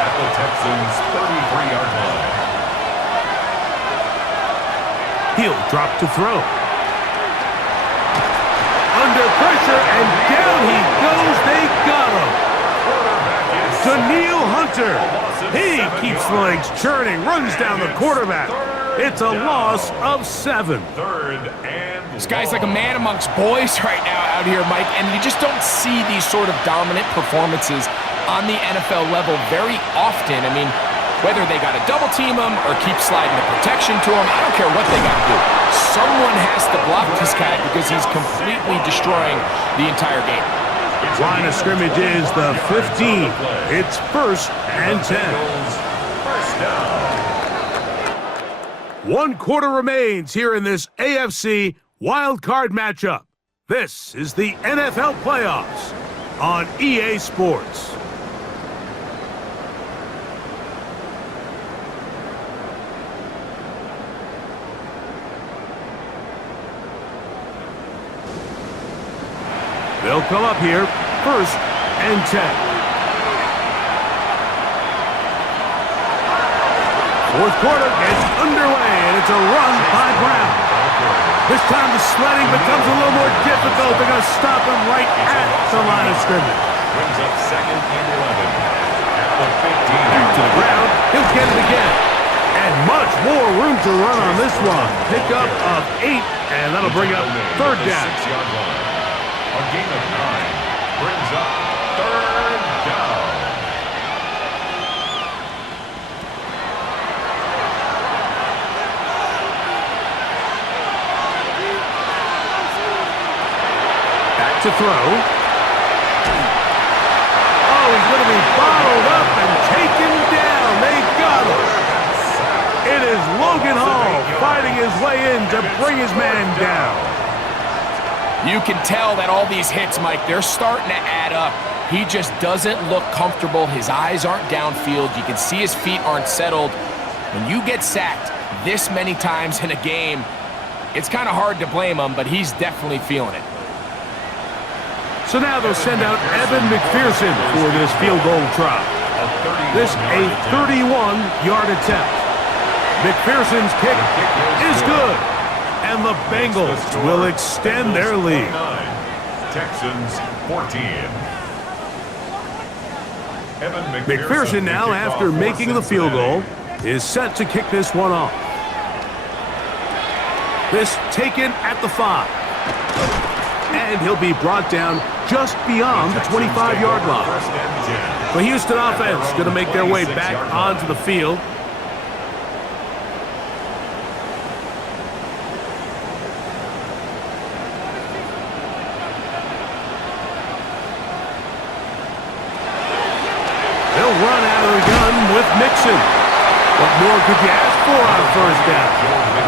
At the Texans' 33-yard line. He'll drop to throw. Under pressure, and down he goes. They got him. Daniil Hunter. He keeps the legs churning, runs down the quarterback. It's a loss of 7. This guy's like a man amongst boys right now out here, Mike, and you just don't see these sort of dominant performances on the NFL level very often. I mean, whether they got to double team him or keep sliding the protection to him, I don't care what they got to do. Someone has to block this guy because he's completely destroying the entire game. Line of scrimmage is the 15. It's 1st and 10. 1 quarter remains here in this AFC Wild Card matchup. This is the NFL playoffs on EA Sports. They'll come up here 1st and 10. 4th quarter gets underway, and it's a run by Brown. This time the sledding becomes a little more difficult. They're going to stop him right at the line of scrimmage. Brings up 2nd and 11. At the 15. Back to the ground. He'll get it again. And much more room to run on this one. Pickup of 8, and that'll bring up 3rd down. 6-yard line. A gain of 9 brings up 3rd down. Back to throw. Oh, he's going to be bottled up and taken down. They got him. It is Logan Hall fighting his way in to bring his man down. You can tell that all these hits, Mike, they're starting to add up. He just doesn't look comfortable. His eyes aren't downfield. You can see his feet aren't settled. When you get sacked this many times in a game, it's kind of hard to blame him, but he's definitely feeling it. So now they'll send out Evan McPherson for this field goal try. This a 31-yard attempt. McPherson's kick is good, and the Bengals will extend their lead. Texans 14. McPherson now, after making the field goal, is set to kick this one off. This taken at the 5. And he'll be brought down just beyond the 25-yard line. The Houston offense going to make their way back onto the field. They'll run out of the gun with Mixon. What more could you ask for on first down?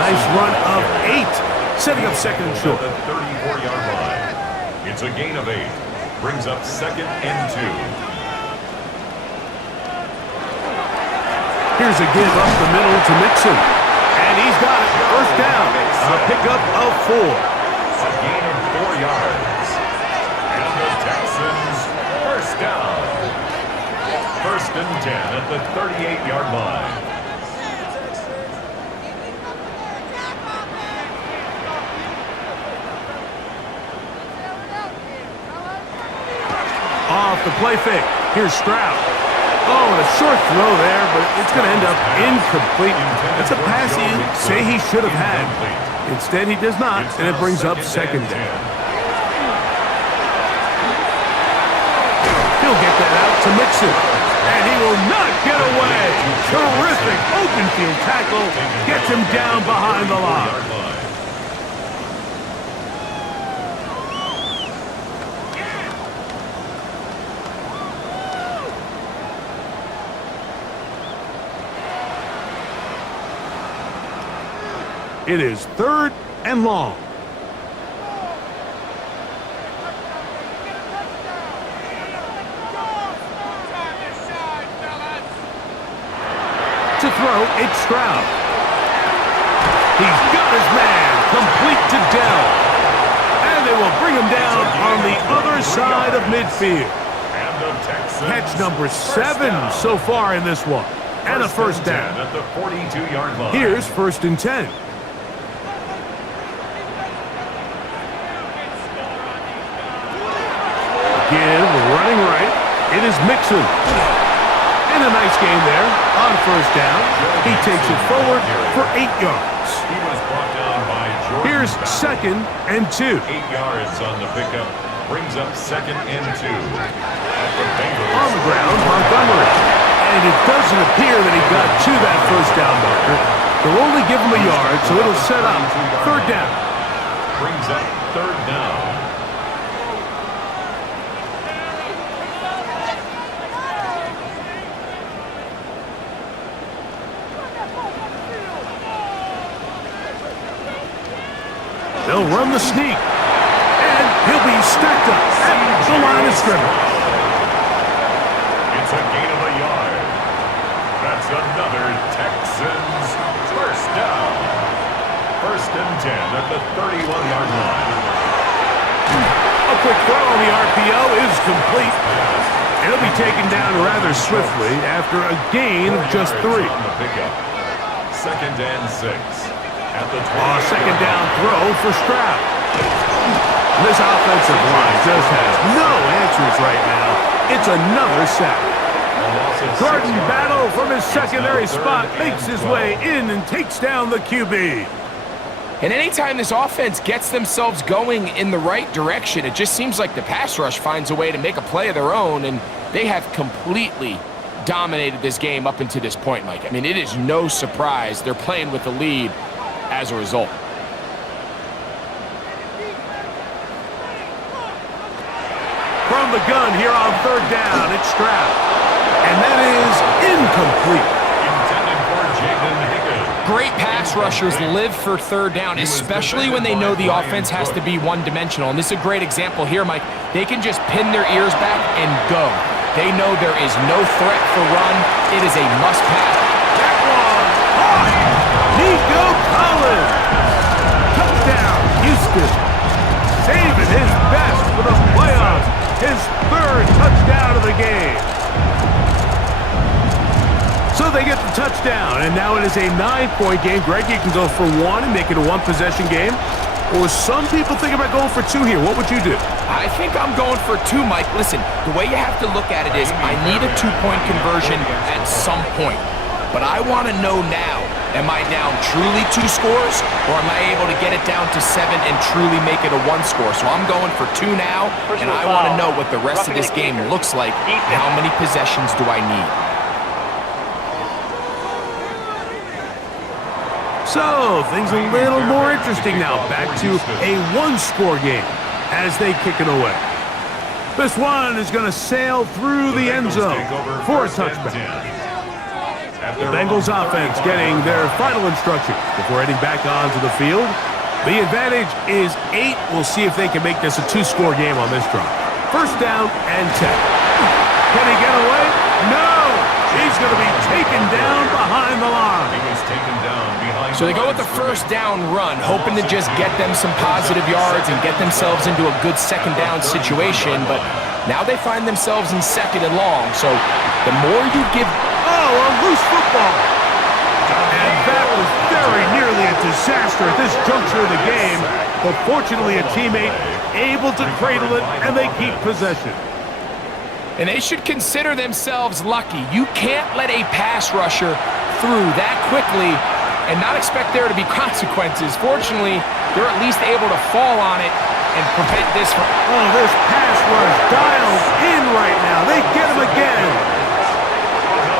Nice run of 8, setting up second and short. The 34-yard line. It's a gain of 8. Brings up second and 2. Here's a give up the middle to Mixon. And he's got it. First down. A pickup of 4. A gain of 4 yards. And the Texans first down. First and 10 at the 38-yard line. Off the play fake. Here's Stroud. Oh, and a short throw there, but it's going to end up incomplete. That's a pass you say he should have had. Instead, he does not, and it brings up second down. He'll get that out to Mixon, and he will not get away. Terrific open field tackle gets him down behind the line. It is third and long. To throw, it's Stroud. He's got his man, complete to Dell. And they will bring him down on the other side of midfield. Catch number 7 so far in this one. And a first down. At the 42-yard line. Here's first and 10. Give, running right. It is Mixon. And a nice game there on first down. He takes it forward for 8 yards. He was brought down by Jordan. Here's second and 2. 8 yards on the pickup. Brings up second and 2. At the Bengals. On the ground, Montgomery. And it doesn't appear that he got to that first down marker. They'll only give him a yard, so it'll set up third down. Brings up third down. They'll run the sneak. And he'll be stacked up at the line of scrimmage. It's a gain of a yard. That's another Texans first down. First and 10 at the 31-yard line. A quick throw on the RPO is complete. It'll be taken down rather swiftly after a gain of just 3. On the pickup. Second and 6. At the Second down throw for Stroud. This offensive line just has no answers right now. It's another sack. Gordon Battle from his secondary spot makes his way in and takes down the QB. And anytime this offense gets themselves going in the right direction, it just seems like the pass rush finds a way to make a play of their own, and they have completely dominated this game up until this point, Mike. I mean, it is no surprise they're playing with the lead as a result. From the gun here on third down, it's Stroud. And that is incomplete. Intended for Jaden Higgins. Great pass rushers live for third down, especially when they know the offense has to be one-dimensional. And this is a great example here, Mike. They can just pin their ears back and go. They know there is no threat for run. It is a must-pass. That one, Nico Collins. Touchdown, Houston. Saving his best for the playoffs. His third touchdown of the game. So they get the touchdown, and now it is a 9-point game. Greg, you can go for one and make it a one-possession game. Or some people think about going for two here. What would you do? I think I'm going for two, Mike. Listen, the way you have to look at it is I need a two-point conversion at some point. But I want to know now, am I down truly 2 scores, or am I able to get it down to 7 and truly make it a 1 score? So I'm going for 2 now, and I want to know what the rest of this game looks like. How many possessions do I need? So, things a little more interesting now. Back to a 1-score game as they kick it away. This one is going to sail through the end zone for a touchback. The Bengals offense getting their final instructions before heading back onto the field. The advantage is 8. We'll see if they can make this a 2-score game on this drive. First down and 10. Can he get away? No! He's going to be taken down behind the line. He was taken down behind. So they go with the first down run, hoping to just get them some positive yards and get themselves into a good second down situation. But now they find themselves in second and long. So the more you give... Oh, a loose football. And that was very nearly a disaster at this juncture of the game. But fortunately, a teammate able to cradle it, and they keep possession. And they should consider themselves lucky. You can't let a pass rusher through that quickly and not expect there to be consequences. Fortunately, they're at least able to fall on it and prevent this from... Oh, this pass rush dials in right now. They get him again.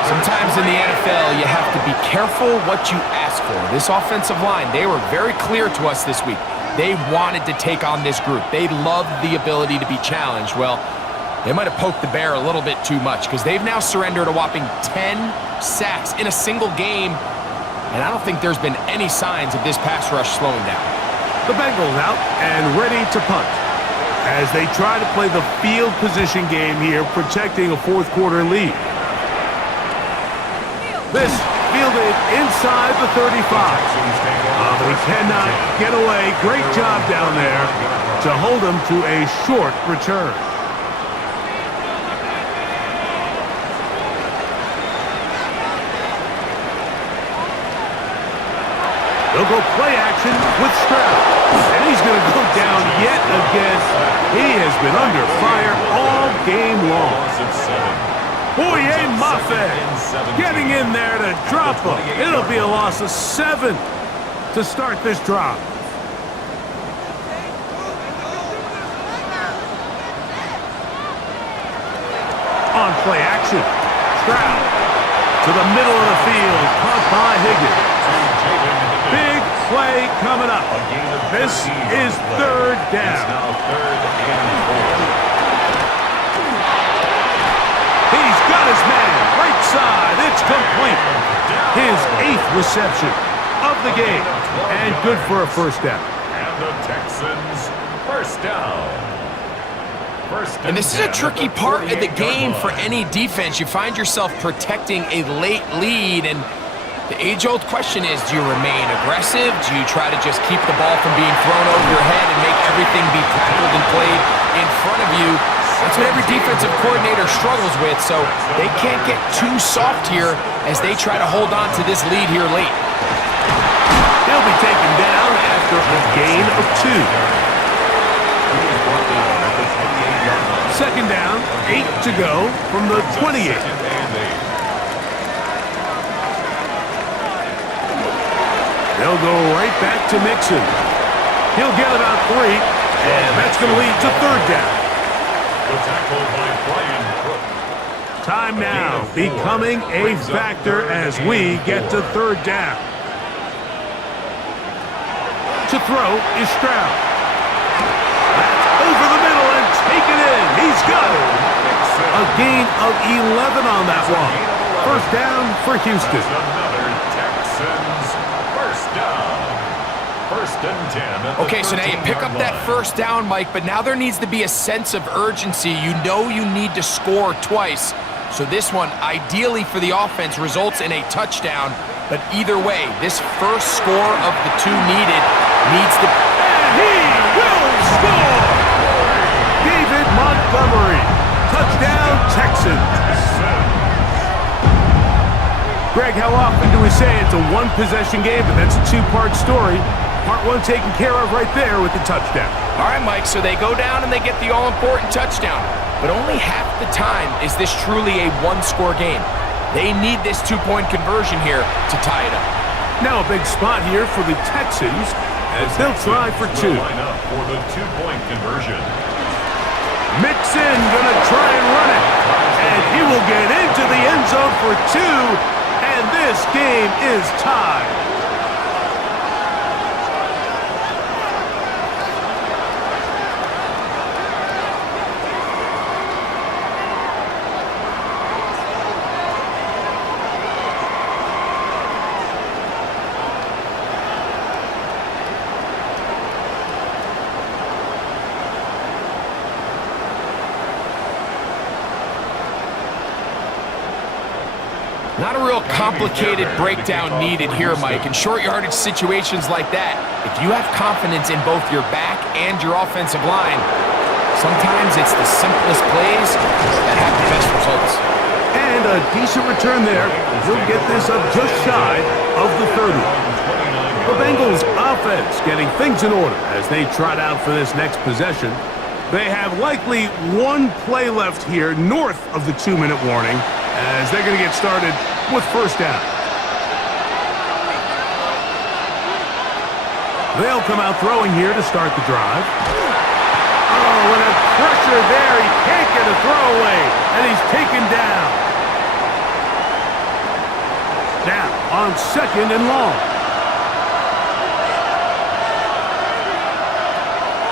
Sometimes in the NFL, you have to be careful what you ask for. This offensive line, they were very clear to us this week. They wanted to take on this group. They loved the ability to be challenged. Well, they might have poked the bear a little bit too much because they've now surrendered a whopping 10 sacks in a single game, and I don't think there's been any signs of this pass rush slowing down. The Bengals out and ready to punt as they try to play the field position game here, protecting a fourth-quarter lead. This fielded inside the 35. But he cannot get away. Great job down there to hold him to a short return. They'll go play action with Stroud. And he's going to go down yet again. He has been under fire all game long. Boye Mafe getting in there to drop him. It'll be a loss of 7 to start this drive. On play action. Stroud to the middle of the field. Caught by Higgins. Big play coming up. This is third down. He's got his man. Right side. It's complete. His 8th reception of the game. And good for a first down. And the Texans first down. And this is a tricky part of the game for any defense. You find yourself protecting a late lead, and the age-old question is, do you remain aggressive? Do you try to just keep the ball from being thrown over your head and make everything be tackled and played in front of you? That's what every defensive coordinator struggles with, so they can't get too soft here as they try to hold on to this lead here late. He'll be taken down after a gain of 2. Second down, 8 to go from the 28. They'll go right back to Mixon. He'll get about 3, and that's going to lead to third down. Time now becoming a factor as we get to third down. To throw is Stroud. That's over the middle and taken in. He's got it. A gain of 11 on that one. First down for Houston. Another Texans first down. First and 10 at the Okay, so now you pick up 13-yard that line. first down, Mike, but now there needs to be a sense of urgency. You know you need to score twice. So this one, ideally for the offense, results in a touchdown. But either way, this first score of the two needed needs to... And he will score! David Montgomery. Touchdown, Texans. Greg, how often do we say it's a one-possession game, but that's a two-part story? Part one taken care of right there with the touchdown. All right, Mike, so they go down and they get the all-important touchdown. But only half the time is this truly a one-score game. They need this two-point conversion here to tie it up. Now a big spot here for the Texans as they'll try for two. Line up for the two-point conversion. Mixon gonna try and run it. And he will get into the end zone for two. And this game is tied. Not a real complicated breakdown needed here, Mike. In short yardage situations like that, if you have confidence in both your back and your offensive line, sometimes it's the simplest plays that have the best results. And a decent return there. He'll get this up just shy of the 30. The Bengals offense getting things in order as they trot out for this next possession. They have likely one play left here north of the 2-minute warning as they're going to get started with first down. They'll come out throwing here to start the drive. Oh, and a pressure there. He can't get a throw away, and he's taken down. Now on second and long.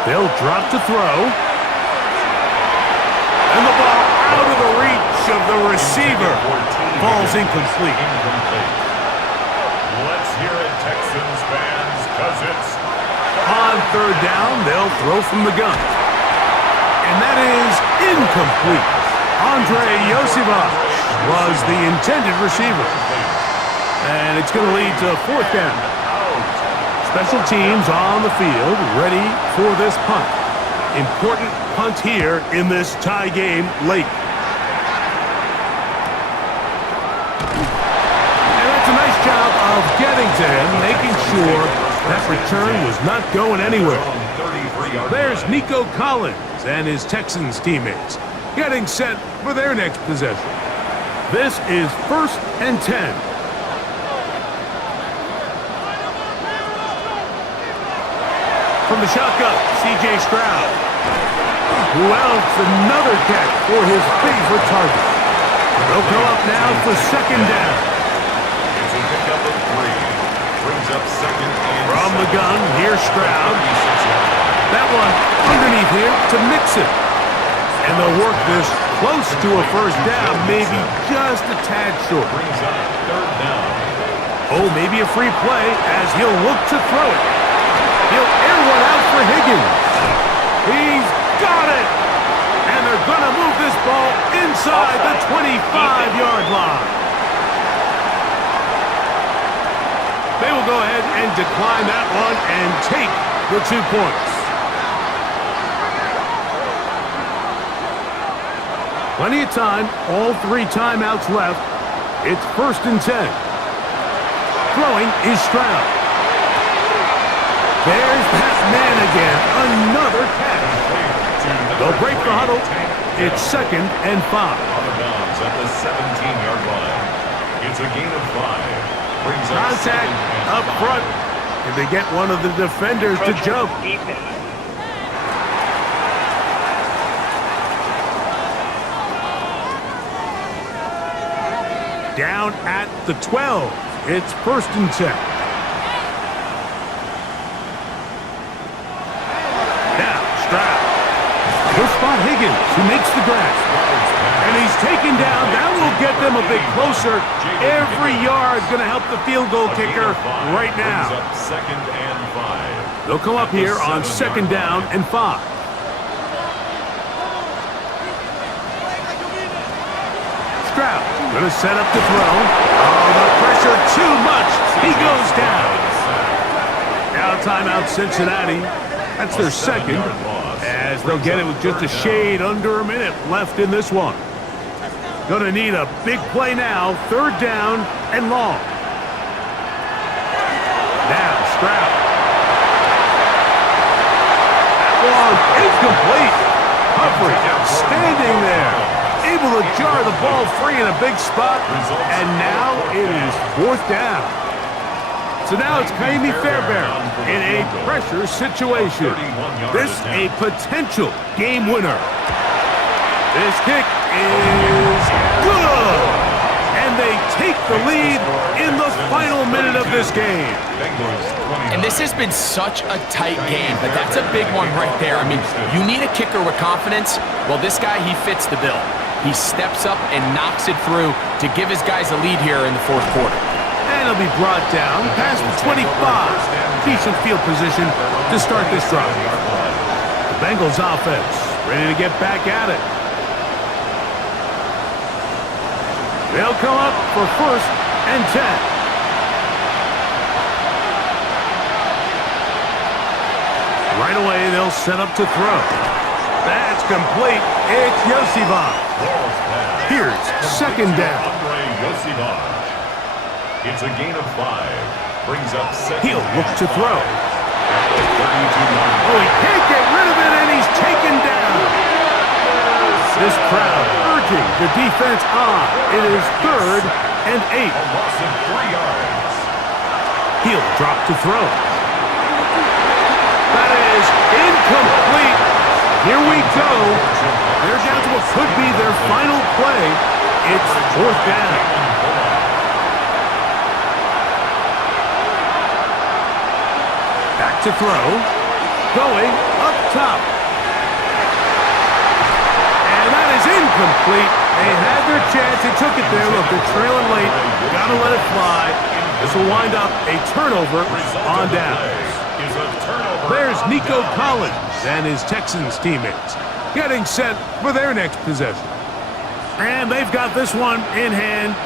They'll drop to throw. And the ball out of the reach of the receiver. Ball's incomplete. Let's hear it, Texans fans, because it's... On third down, they'll throw from the gun. And that is incomplete. Andre Yosivach was the intended receiver. And it's going to lead to fourth down. Special teams on the field, ready for this punt. Important punt here in this tie game late. And that's a nice job of getting to him, making sure that return was not going anywhere. There's Nico Collins and his Texans teammates getting set for their next possession. This is first and 10. From the shotgun, C.J. Stroud. Who else? Another catch for his favorite target. They'll go up now for second down. It's a pickup of 3. Brings up second and From the gun, here's Stroud. That one underneath here to Mixon. And they'll work this close to a first down, maybe just a tad short. Brings up third down. Oh, maybe a free play as he'll look to throw it. He'll air one out for Higgins. He's got it. And they're going to move this ball inside the 25-yard line. They will go ahead and decline that one and take the 2 points. Plenty of time, all 3 timeouts left. It's first and 10. Throwing is Stroud. There's that man again, another catch. They'll break the huddle. It's second and 5. Out of bounds at the 17-yard line. It's a gain of 5. Brings up Contact second and up 5. front. And they get one of the defenders to jump. Down at the 12. It's first and 10. Now, Stroud. He'll spot Higgins, who makes the grab. And he's taken down. That will get them a bit closer. Every yard going to help the field goal kicker right now. Second and 5. They'll come up here on 2nd down and 5. Stroud going to set up to throw. Oh, the pressure too much. He goes down. Now timeout Cincinnati. That's their second, as they'll get it with just a shade under a minute left in this one. Going to need a big play now. 3rd down and long. Now Stroud. That one incomplete. Humphrey standing there, able to jar the ball free in a big spot, and now it is 4th down. So now it's Kaimi Fairbairn in a pressure situation. This a potential game winner. This kick is good, and they take the lead in the final minute of this game. And this has been such a tight game, but that's a big one right there. I mean, you need a kicker with confidence. Well, this guy, he fits the bill. He steps up and knocks it through to give his guys a lead here in the 4th quarter. And he'll be brought down past the 25. Decent field position to start this drive. The Bengals offense ready to get back at it. They'll come up for 1st and 10. Right away, they'll set up to throw. That's complete. It's Yosivon. Here's 2nd down. It's a gain of 5. Brings up 2nd. He'll look to throw. Oh, he can't get rid of it, and he's taken down. This crowd urging the defense on. It is 3rd and 8. A loss of 3 yards. He'll drop to throw. That is incomplete. Here we go. They're down to what could be their final play. It's 4th down. Back to throw. Going up top. And that is incomplete. They had their chance. They took it there. Look, they're trailing late. Got to let it fly. This will wind up a turnover on downs. There's Nico Collins and his Texans teammates getting set for their next possession. And they've got this one in hand.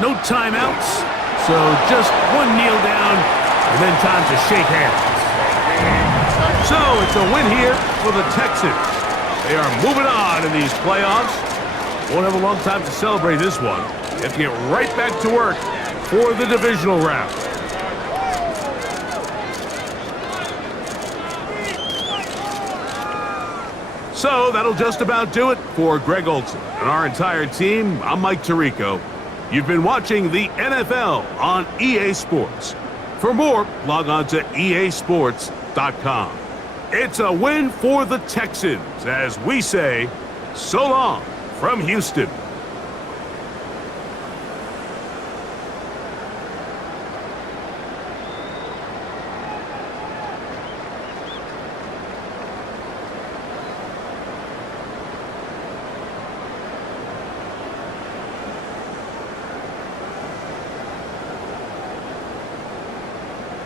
No timeouts. So just one kneel down and then time to shake hands. So it's a win here for the Texans. They are moving on in these playoffs. Won't have a long time to celebrate this one. They have to get right back to work for the divisional round. So that'll just about do it for Greg Olson and our entire team. I'm Mike Tirico. You've been watching the NFL on EA Sports. For more, log on to easports.com. It's a win for the Texans as we say so long from Houston.